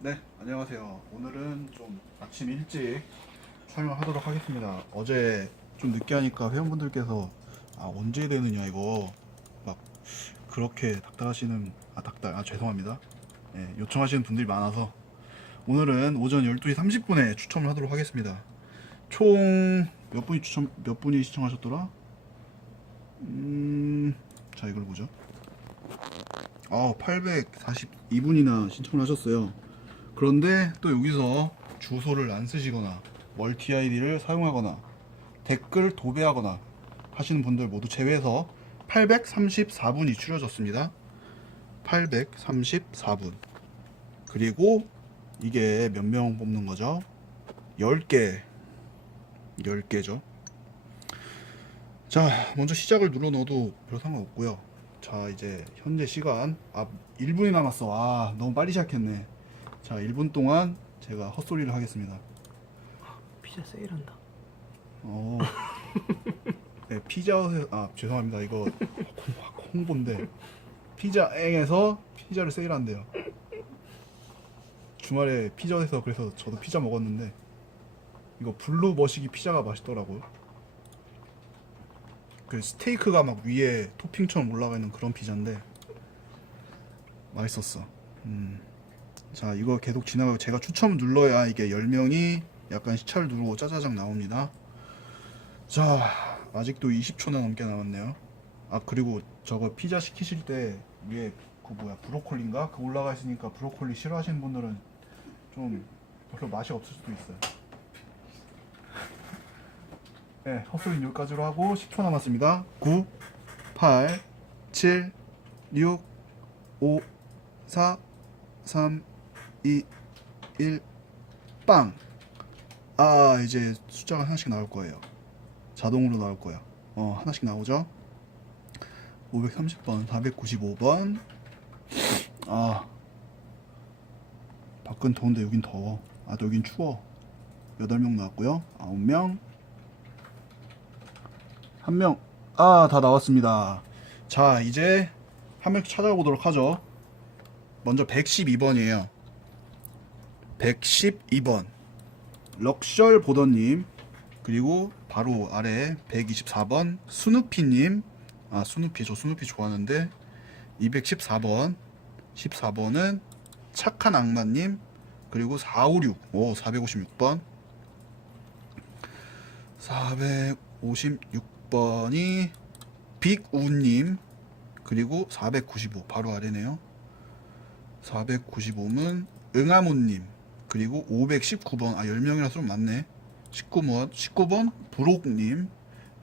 네, 안녕하세요. 오늘은 좀 아침 일찍 촬영을 하도록 하겠습니다. 어제 좀 늦게 하니까 회원분들께서 아, 언제 되느냐 이거 막 그렇게 닥달하시는 아 닥달 아 죄송합니다. 예, 요청하시는 분들이 많아서 오늘은 오전 12시 30분에 추첨을 하도록 하겠습니다. 총 몇 분이 추첨 몇 분이 시청하셨더라? 음, 자 이걸 보죠. 아, 842분이나 신청을 하셨어요. 그런데 또 여기서 주소를 안 쓰시거나 멀티 아이디를 사용하거나 댓글 도배하거나 하시는 분들 모두 제외해서 834분이 추려졌습니다. 834분. 그리고 이게 몇 명 뽑는 거죠? 10개. 10개죠. 자, 먼저 시작을 눌러 넣어도 별 상관없고요. 자, 이제 현재 시간 아 1분이 남았어. 아, 너무 빨리 시작했네. 자, 1분 동안 제가 헛소리를 하겠습니다. 피자 세일한다. 어. 네, 피자헛에 아, 죄송합니다. 이거 홍- 홍보인데 피자앵에서 피자를 세일한대요. 주말에 피자헛에서 그래서 저도 피자 먹었는데 이거 블루 머시기 피자가 맛있더라고요. 그 스테이크가 막 위에 토핑처럼 올라가 있는 그런 피자인데 맛있었어. 음. 자, 이거 계속 지나가고 제가 추첨 눌러야 이게 10명이 약간 시차를 누르고 짜자작 나옵니다. 자, 아직도 20초나 넘게 남았네요. 아, 그리고 저거 피자 시키실 때 위에 그 뭐야, 브로콜리인가? 그 올라가 있으니까 브로콜리 싫어하시는 분들은 좀 별로 맛이 없을 수도 있어요. 네, 헛소리는 여기까지로 하고 10초 남았습니다. 9, 8, 7, 6, 5, 4, 3, 2, 1, 빵! 아, 이제 숫자가 하나씩 나올 거예요. 자동으로 나올 거야. 어, 하나씩 나오죠? 530번, 495번. 아. 밖은 더운데 여긴 더워. 아, 또 여긴 추워. 8명 나왔고요. 9명. 1명. 아, 다 나왔습니다. 자, 이제 한 명씩 찾아보도록 하죠. 먼저 112번이에요. 112번. 럭셜 보더님. 그리고 바로 아래 124번 스누피님. 아, 스누피. 저 스누피 좋아하는데. 214번. 14번은 착한 악마님. 그리고 456. 오, 456번. 456번이 빅우님. 그리고 495. 바로 아래네요. 495는 응아모님. 그리고 519번. 아, 10명이라 좀 많네. 19번, 19번 브록님.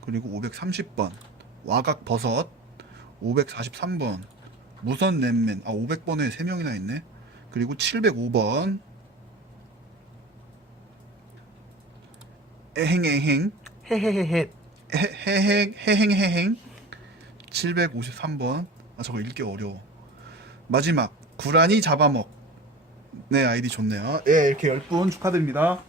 그리고 530번 와각버섯. 543번 무선 랩맨. 아, 500번에 3명이나 있네. 그리고 705번 에행에행 헤헤헤헤. 해행 해행해행 753번 아 저거 읽기 어려워 마지막 구란이 잡아먹 네 아이디 좋네요. 예 이렇게 10분 축하드립니다